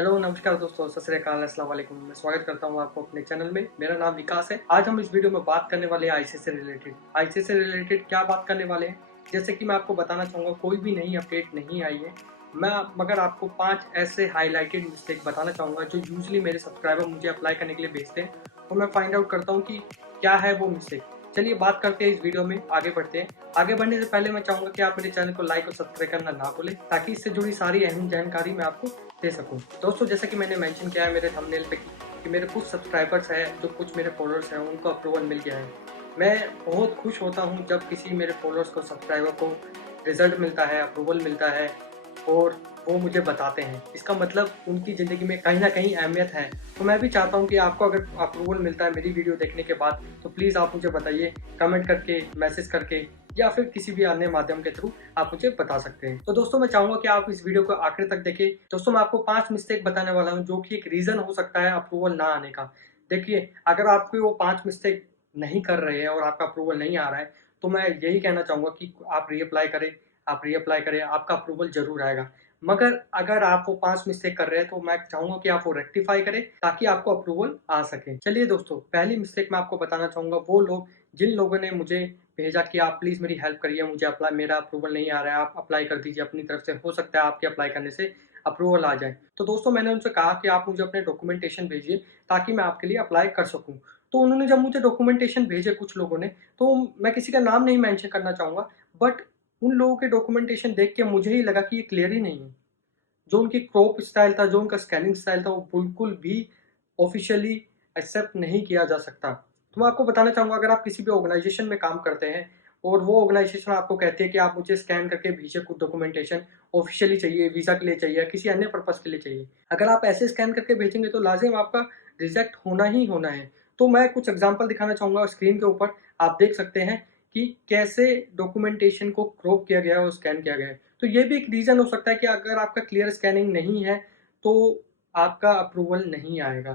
Hello, नमस्कार दोस्तों, सत श्री अकाल, अस्सलाम वालेकुम। मैं स्वागत करता हूँ आपको अपने चैनल में। मेरा नाम विकास है। आज हम इस वीडियो में बात करने वाले हैं आईसीएस से रिलेटेड। आईसीएस से रिलेटेड क्या बात करने वाले हैं, जैसे कि मैं आपको बताना चाहूँगा, कोई भी नई अपडेट नहीं आई है। मैं मगर आपको 5 ऐसे हाइलाइटेड मिस्टेक बताना चाहूँगा जो यूजुअली मेरे सब्सक्राइबर मुझे अप्लाई करने के लिए भेजते हैं और मैं फाइंड आउट करता हूँ कि क्या है वो मिस्टेक। चलिए बात करते हैं इस वीडियो में, आगे बढ़ते हैं। आगे बढ़ने से पहले मैं चाहूँगा कि आप मेरे चैनल को लाइक और सब्सक्राइब करना ना भूलें, ताकि इससे जुड़ी सारी अहम जानकारी मैं आपको दे सकूँ। दोस्तों, जैसा कि मैंने मेंशन किया है मेरे थंबनेल पे कि मेरे कुछ सब्सक्राइबर्स हैं, जो कुछ मेरे फॉलोअर्स हैं, उनको अप्रूवल मिल गया है। मैं बहुत खुश होता हूँ जब किसी मेरे फॉलोअर्स को, सब्सक्राइबर को रिजल्ट मिलता है, अप्रूवल मिलता है और वो मुझे बताते हैं। इसका मतलब उनकी ज़िंदगी में कहीं न कहीं अहमियत है। तो मैं भी चाहता हूँ कि आपको अगर अप्रूवल मिलता है मेरी वीडियो देखने के बाद, तो प्लीज़ आप मुझे बताइए, कमेंट करके, मैसेज करके या फिर किसी भी अन्य माध्यम के थ्रू आप मुझे बता सकते हैं। तो दोस्तों, मैं चाहूँगा कि आप इस वीडियो को आखिर तक देखें। दोस्तों, मैं आपको 5 मिस्टेक बताने वाला हूँ, जो कि एक रीज़न हो सकता है अप्रूवल ना आने का। देखिए, अगर आपके वो 5 मिस्टेक नहीं कर रहे हैं और आपका अप्रूवल नहीं आ रहा है, तो मैं यही कहना चाहूँगा कि आप रीअप्लाई करें, आपका अप्रूवल ज़रूर आएगा। मगर अगर आप वो 5 मिस्टेक कर रहे हैं, तो मैं चाहूँगा कि आप वो रेक्टिफ़ाई करें, ताकि आपको अप्रूवल आ सके। चलिए दोस्तों, पहली मिस्टेक मैं आपको बताना चाहूँगा, वो लोग जिन लोगों ने मुझे भेजा कि आप प्लीज़ मेरी हेल्प करिए, मुझे मेरा अप्रूवल नहीं आ रहा है, आप अप्लाई कर दीजिए अपनी तरफ से, हो सकता है आपके अप्लाई करने से अप्रूवल आ जाए। तो दोस्तों, मैंने उनसे कहा कि आप मुझे अपने डॉक्यूमेंटेशन भेजिए, ताकि मैं आपके लिए अप्लाई कर सकूँ। तो उन्होंने जब मुझे डॉक्यूमेंटेशन भेजे कुछ लोगों ने, तो मैं किसी का नाम नहीं मेंशन करना चाहूँगा, बट उन लोगों के डॉक्यूमेंटेशन देख के मुझे ही लगा कि ये क्लियर ही नहीं है। जो उनकी क्रॉप स्टाइल था, जो उनका स्कैनिंग स्टाइल था, वो बिल्कुल भी ऑफ़िशियली एक्सेप्ट नहीं किया जा सकता। तो मैं आपको बताना चाहूँगा, अगर आप किसी भी ऑर्गनाइज़ेशन में काम करते हैं और वो ऑर्गनाइज़ेशन आपको कहती है कि आप मुझे स्कैन करके भेजिए कुछ डॉक्यूमेंटेशन, ऑफ़िशियली चाहिए, वीज़ा के लिए चाहिए या किसी अन्य पर्पज़ के लिए चाहिए। अगर आप ऐसे स्कैन करके भेजेंगे, तो लाज़िम आपका रिजेक्ट होना ही होना है। तो मैं कुछ एग्ज़ाम्पल दिखाना चाहूँगा स्क्रीन के ऊपर, आप देख सकते हैं कि कैसे डॉक्यूमेंटेशन को क्रॉप किया गया है और स्कैन किया गया है। तो ये भी एक रीज़न हो सकता है कि अगर आपका क्लियर स्कैनिंग नहीं है, तो आपका अप्रूवल नहीं आएगा।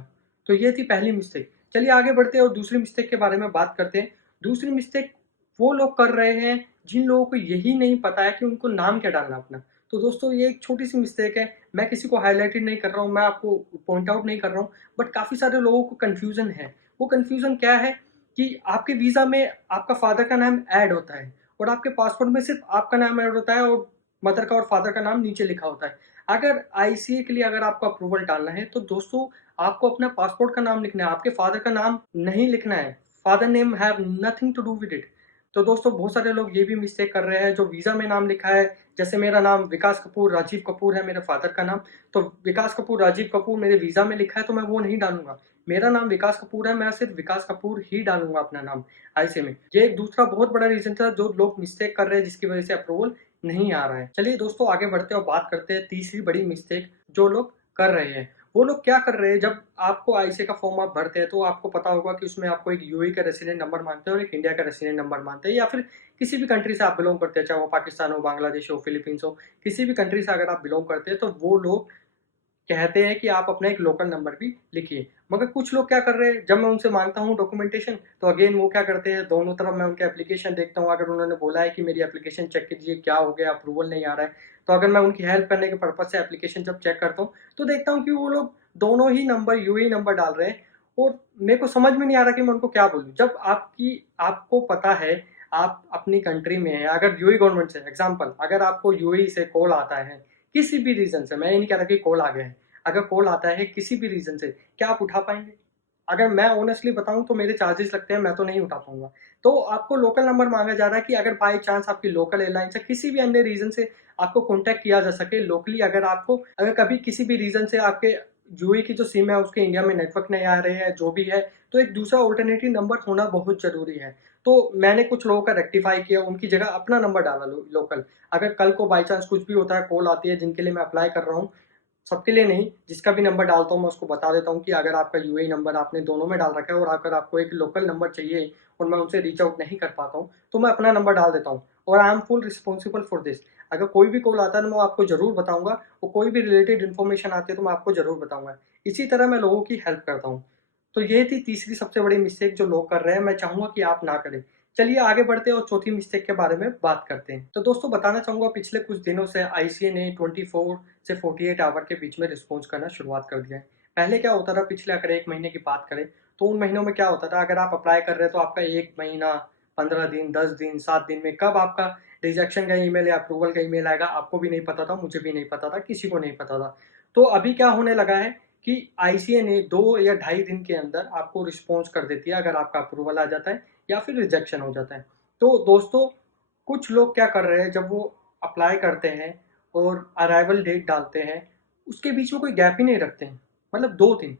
तो ये थी पहली मिस्टेक। चलिए आगे बढ़ते हैं और दूसरी मिस्टेक के बारे में बात करते हैं। दूसरी मिस्टेक वो लोग कर रहे हैं, जिन लोगों को यही नहीं पता है कि उनको नाम क्या डालना है अपना। तो दोस्तों, ये एक छोटी-सी मिस्टेक है। मैं किसी को हाइलाइटेड नहीं कर रहा हूँ, मैं आपको पॉइंट आउट नहीं कर रहा हूँ, बट काफ़ी सारे लोगों को कन्फ्यूज़न है। वो कन्फ्यूज़न क्या है कि आपके वीज़ा में आपका फ़ादर का नाम ऐड होता है और आपके पासपोर्ट में सिर्फ़ आपका नाम ऐड होता है और मदर का और फादर का नाम नीचे लिखा होता है। अगर आईसीए के लिए अगर आपको अप्रूवल डालना है, तो दोस्तों आपको अपना पासपोर्ट का नाम लिखना है, आपके फादर का नाम नहीं लिखना है। Father name have nothing to do with it. तो दोस्तों, बहुत सारे लोग ये भी मिस्टेक कर रहे हैं, जो वीज़ा में नाम लिखा है, जैसे मेरा नाम विकास कपूर राजीव कपूर है, मेरे फादर का नाम, तो विकास कपूर राजीव कपूर मेरे वीज़ा में लिखा है, तो मैं वो नहीं डालूँगा। मेरा नाम विकास कपूर है, मैं सिर्फ़ विकास कपूर ही डालूँगा अपना नाम आईसीए में। ये एक दूसरा बहुत बड़ा रीज़न था, जो लोग मिस्टेक कर रहे हैं, जिसकी वज़ह से अप्रूवल नहीं आ रहा है। चलिए दोस्तों, आगे बढ़ते हैं और बात करते हैं तीसरी बड़ी मिस्टेक जो लोग कर रहे हैं। वो लोग क्या कर रहे हैं, जब आपको आईसीए का फॉर्म आप भरते हैं, तो आपको पता होगा कि उसमें आपको एक यूएई का रेसिडेंट नंबर माँगते हैं और एक इंडिया का रेसिडेंट नंबर माँगते हैं, या फिर किसी भी कंट्री से आप बिलॉन्ग करते हैं, चाहे वो पाकिस्तान हो, बांग्लादेश हो, फिलीपींस हो, किसी भी कंट्री से अगर आप बिलॉन्ग करते हैं, तो वो लोग कहते हैं कि आप अपना एक लोकल नंबर भी लिखिए। मगर कुछ लोग क्या कर रहे हैं, जब मैं उनसे माँगता हूँ डॉक्यूमेंटेशन, तो अगेन वो क्या करते हैं, दोनों तरफ मैं उनके एप्लीकेशन देखता हूँ, अगर उन्होंने बोला है कि मेरी एप्लीकेशन चेक कीजिए, क्या हो गया, अप्रूवल नहीं आ रहा है, तो अगर मैं उनकी हेल्प करने के पर्पज़ से एप्लीकेशन जब चेक करता हूँ, तो देखता हूँ कि वो लोग दोनों ही नंबर यूएई नंबर डाल रहे हैं और मेरे को समझ में नहीं आ रहा कि मैं उनको क्या बोलूँ। जब आपको पता है, आप अपनी कंट्री में हैं, अगर यूएई गवर्नमेंट से एग्ज़ाम्पल, अगर आपको यूएई से कॉल आता है, किसी भी रीज़न से, मैं ये नहीं कह रहा कि कॉल आ गया है, अगर कॉल आता है किसी भी रीज़न से, क्या आप उठा पाएँगे? अगर मैं ऑनेस्टली बताऊँ, तो मेरे चार्जेस लगते हैं, मैं तो नहीं उठा पाऊँगा। तो आपको लोकल नंबर माँगा जा रहा है कि अगर बाय चांस आपकी लोकल एयरलाइन से किसी भी अन्य रीज़न से आपको कॉन्टैक्ट किया जा सके लोकली, अगर कभी किसी भी रीज़न से आपके यूएई की जो सिम है उसके इंडिया में नेटवर्क नहीं आ रहे हैं, जो भी है, तो एक दूसरा अल्टरनेटिव नंबर होना बहुत ज़रूरी है। तो मैंने कुछ लोगों का रेक्टिफ़ाई किया, उनकी जगह अपना नंबर डाला लोकल। अगर कल को बाय चांस कुछ भी होता है, कॉल आती है जिनके लिए मैं अप्लाई कर रहा हूँ, सबके लिए नहीं, जिसका भी नंबर डालता हूँ मैं उसको बता देता हूँ कि अगर आपका यूएई नंबर आपने दोनों में डाल रखा है और अगर आपको एक लोकल नंबर चाहिए और मैं उनसे रीच आउट नहीं कर पाता हूँ, तो मैं अपना नंबर डाल देता हूँ और I am full responsible for this. अगर कोई भी कॉल आता है, तो मैं आपको ज़रूर बताऊँगा और कोई भी रिलेटेड इन्फॉर्मेशन आती है, तो मैं आपको ज़रूर बताऊँगा। इसी तरह मैं लोगों की हेल्प करता हूँ। तो ये थी तीसरी सबसे बड़ी मिस्टेक जो लोग कर रहे हैं, मैं चाहूँगा कि आप ना करें। चलिए आगे बढ़ते हैं और चौथी मिस्टेक के बारे में बात करते हैं। तो दोस्तों बताना चाहूँगा, पिछले कुछ दिनों से आईसीए ने 24 से 48 आवर के बीच में रिस्पॉन्स करना शुरुआत कर दिया है। पहले क्या होता था, पिछले अगर 1 महीने की बात करें, तो उन महीनों में क्या होता था, अगर आप अप्लाई कर रहे हैं तो आपका 1 महीना, 15 दिन, 10 दिन, 7 दिन में कब आपका रिजेक्शन का ईमेल या अप्रूवल का ईमेल आएगा, आपको भी नहीं पता था, मुझे भी नहीं पता था, किसी को नहीं पता था। तो अभी क्या होने लगा है कि आईसीए ने 2 या ढाई दिन के अंदर आपको रिस्पॉन्स कर देती है, अगर आपका अप्रूवल आ जाता है या फिर रिजेक्शन हो जाता है। तो दोस्तों, कुछ लोग क्या कर रहे हैं, जब वो अप्लाई करते हैं और अराइवल डेट डालते हैं, उसके बीच में कोई गैप ही नहीं रखते हैं। मतलब 2 दिन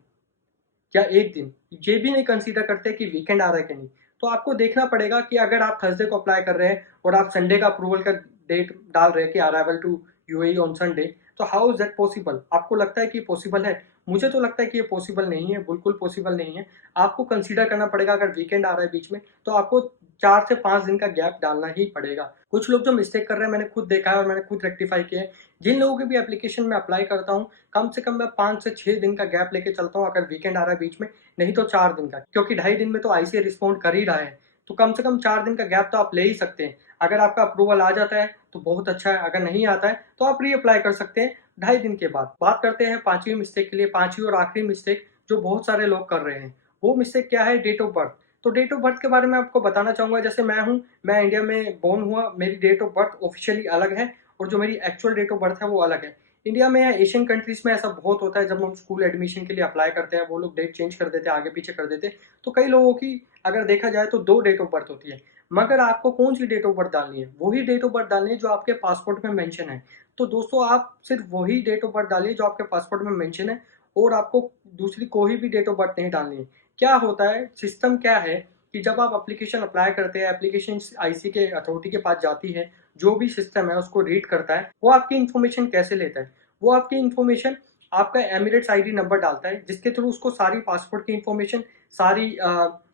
या 1 दिन, ये भी नहीं कंसीडर करते कि वीकेंड आ रहा है कि नहीं। तो आपको देखना पड़ेगा कि अगर आप थर्सडे को अप्लाई कर रहे हैं और आप संडे का अप्रूवल का डेट डाल रहे हैं कि arrival to UAE on Sunday, तो हाउ इज़ दैट पॉसिबल? आपको लगता है कि पॉसिबल है? मुझे तो लगता है कि ये पॉसिबल नहीं है, बिल्कुल पॉसिबल नहीं है। आपको कंसीडर करना पड़ेगा, अगर वीकेंड आ रहा है बीच में, तो आपको 4 से 5 दिन का गैप डालना ही पड़ेगा। कुछ लोग जो मिस्टेक कर रहे हैं, मैंने खुद देखा है और मैंने खुद रेक्टिफाई किया है। जिन लोगों की भी एप्लीकेशन में अप्लाई करता हूँ, कम से कम मैं 5 से 6 दिन का गैप लेके चलता हूँ, अगर वीकेंड आ रहा है बीच में, नहीं तो 4 दिन का, क्योंकि ढाई दिन में तो आईसीए रिस्पॉन्ड कर ही रहा है। तो कम से कम 4 दिन का गैप तो आप ले ही सकते हैं। अगर आपका अप्रूवल आ जाता है तो बहुत अच्छा है, अगर नहीं आता है तो आप रीअप्लाई कर सकते हैं ढाई दिन के बाद। बात करते हैं 5वीं मिस्टेक के लिए, 5वीं और आखिरी मिस्टेक जो बहुत सारे लोग कर रहे हैं। वो मिस्टेक क्या है? Date of birth. तो डेट ऑफ बर्थ के बारे में आपको बताना चाहूँगा, जैसे मैं हूँ, मैं इंडिया में बोर्न हुआ, मेरी डेट ऑफ बर्थ ऑफिशियली अलग है और जो मेरी एक्चुअल डेट ऑफ बर्थ है वो अलग है। इंडिया में या एशियन कंट्रीज़ में ऐसा बहुत होता है, जब हम स्कूल एडमिशन के लिए अप्लाई करते हैं, वो लोग डेट चेंज कर देते हैं, आगे पीछे कर देते हैं। तो कई लोगों की अगर देखा जाए तो 2 डेट ऑफ बर्थ होती है। मगर आपको कौन-सी डेट ऑफ बर्थ डालनी है? वही डेट ऑफ बर्थ डालनी है जो आपके पासपोर्ट में मेंशन है। तो दोस्तों, आप सिर्फ़ वही डेट ऑफ बर्थ डालिए जो आपके पासपोर्ट में मेंशन है, और आपको दूसरी कोई भी डेट ऑफ बर्थ नहीं डालनी है। क्या होता है, सिस्टम क्या है कि जब आप एप्लीकेशन अप्लाई करते हैं, एप्लीकेशन आईसी के अथॉरिटी के पास जाती है, जो भी सिस्टम है उसको रीड करता है, वो आपकी इन्फॉर्मेशन कैसे लेता है? वो आपकी इन्फॉर्मेशन आपका एमिरेट्स आईडी नंबर डालता है, जिसके थ्रू उसको सारी पासपोर्ट की इन्फॉर्मेशन, सारी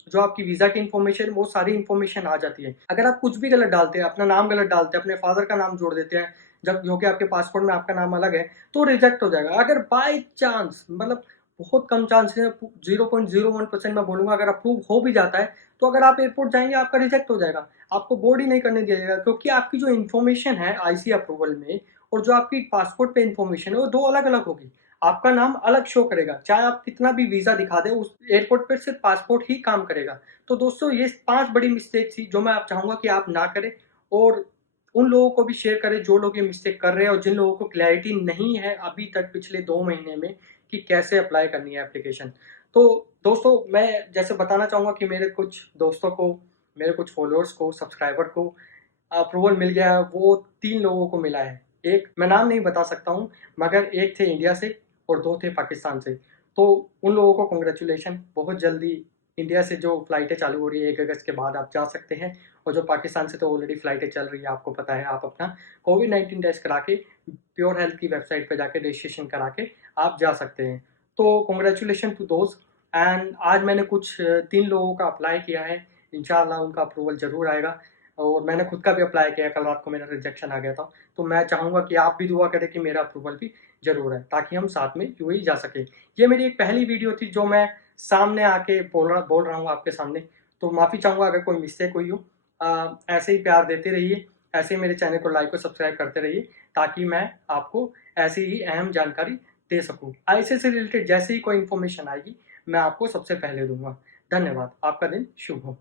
जो आपकी वीज़ा की इन्फॉर्मेशन, वो सारी इन्फॉर्मेशन आ जाती है। अगर आप कुछ भी गलत डालते हैं, अपना नाम गलत डालते हैं, अपने फादर का नाम जोड़ देते हैं, जब जो कि आपके पासपोर्ट में आपका नाम अलग है, तो रिजेक्ट हो जाएगा। अगर बाय चांस, मतलब बहुत कम चांस है, 0.01% मैं बोलूँगा, अगर अप्रूव हो भी जाता है, तो अगर आप एयरपोर्ट जाएँगे आपका रिजेक्ट हो जाएगा। आपको बोर्ड ही नहीं करने दिया जाएगा, क्योंकि आपकी जो इन्फॉर्मेशन है आईसी अप्रूवल में और जो आपकी पासपोर्ट पे इन्फॉर्मेशन है, वो 2 अलग-अलग होगी। आपका नाम अलग शो करेगा, चाहे आप कितना भी वीज़ा दिखा दें, उस एयरपोर्ट पे सिर्फ़ पासपोर्ट ही काम करेगा। तो दोस्तों, ये 5 बड़ी मिस्टेक थी जो मैं आप चाहूँगा कि आप ना करें, और उन लोगों को भी शेयर करें जो लोग ये मिस्टेक कर रहे हैं और जिन लोगों को क्लैरिटी नहीं है अभी तक पिछले 2 महीने में कि कैसे अप्लाई करनी है एप्लीकेशन। तो दोस्तों, मैं जैसे बताना चाहूँगा कि मेरे कुछ दोस्तों को, मेरे कुछ फॉलोअर्स को, सब्सक्राइबर को अप्रूवल मिल गया है, वो 3 लोगों को मिला है। एक मैं नाम नहीं बता सकता हूँ, मगर एक थे इंडिया से और 2 थे पाकिस्तान से। तो उन लोगों को कांग्रेचुलेशन, बहुत जल्दी इंडिया से जो फ्लाइटें चालू हो रही है 1 अगस्त के बाद आप जा सकते हैं, और जो पाकिस्तान से तो ऑलरेडी फ्लाइटें चल रही है, आपको पता है। आप अपना कोविड-19 टेस्ट करा के प्योर हेल्थ की वेबसाइट पे जाके रजिस्ट्रेशन करा के आप जा सकते हैं। तो कांग्रेचुलेशन टू दोज़। एंड आज मैंने कुछ 3 लोगों का अप्लाई किया है, इंशाअल्लाह उनका अप्रूवल ज़रूर आएगा। और मैंने खुद का भी अप्लाई किया, कल रात को मेरा रिजेक्शन आ गया था। तो मैं चाहूँगा कि आप भी दुआ करें कि मेरा अप्रूवल भी ज़रूर आए, ताकि हम साथ में यूएई जा सकें। ये मेरी एक पहली वीडियो थी जो मैं सामने आके बोल रहा हूँ आपके सामने। तो माफ़ी चाहूँगा अगर कोई मिस्टेक हुई हो। ऐसे ही प्यार देते रहिए, ऐसे ही मेरे चैनल को लाइक और सब्सक्राइब करते रहिए, ताकि मैं आपको ऐसी ही अहम जानकारी दे सकूँ। आईसीए से रिलेटेड जैसे ही कोई इन्फॉर्मेशन आएगी, मैं आपको सबसे पहले दूँगा। धन्यवाद। आपका दिन शुभ हो।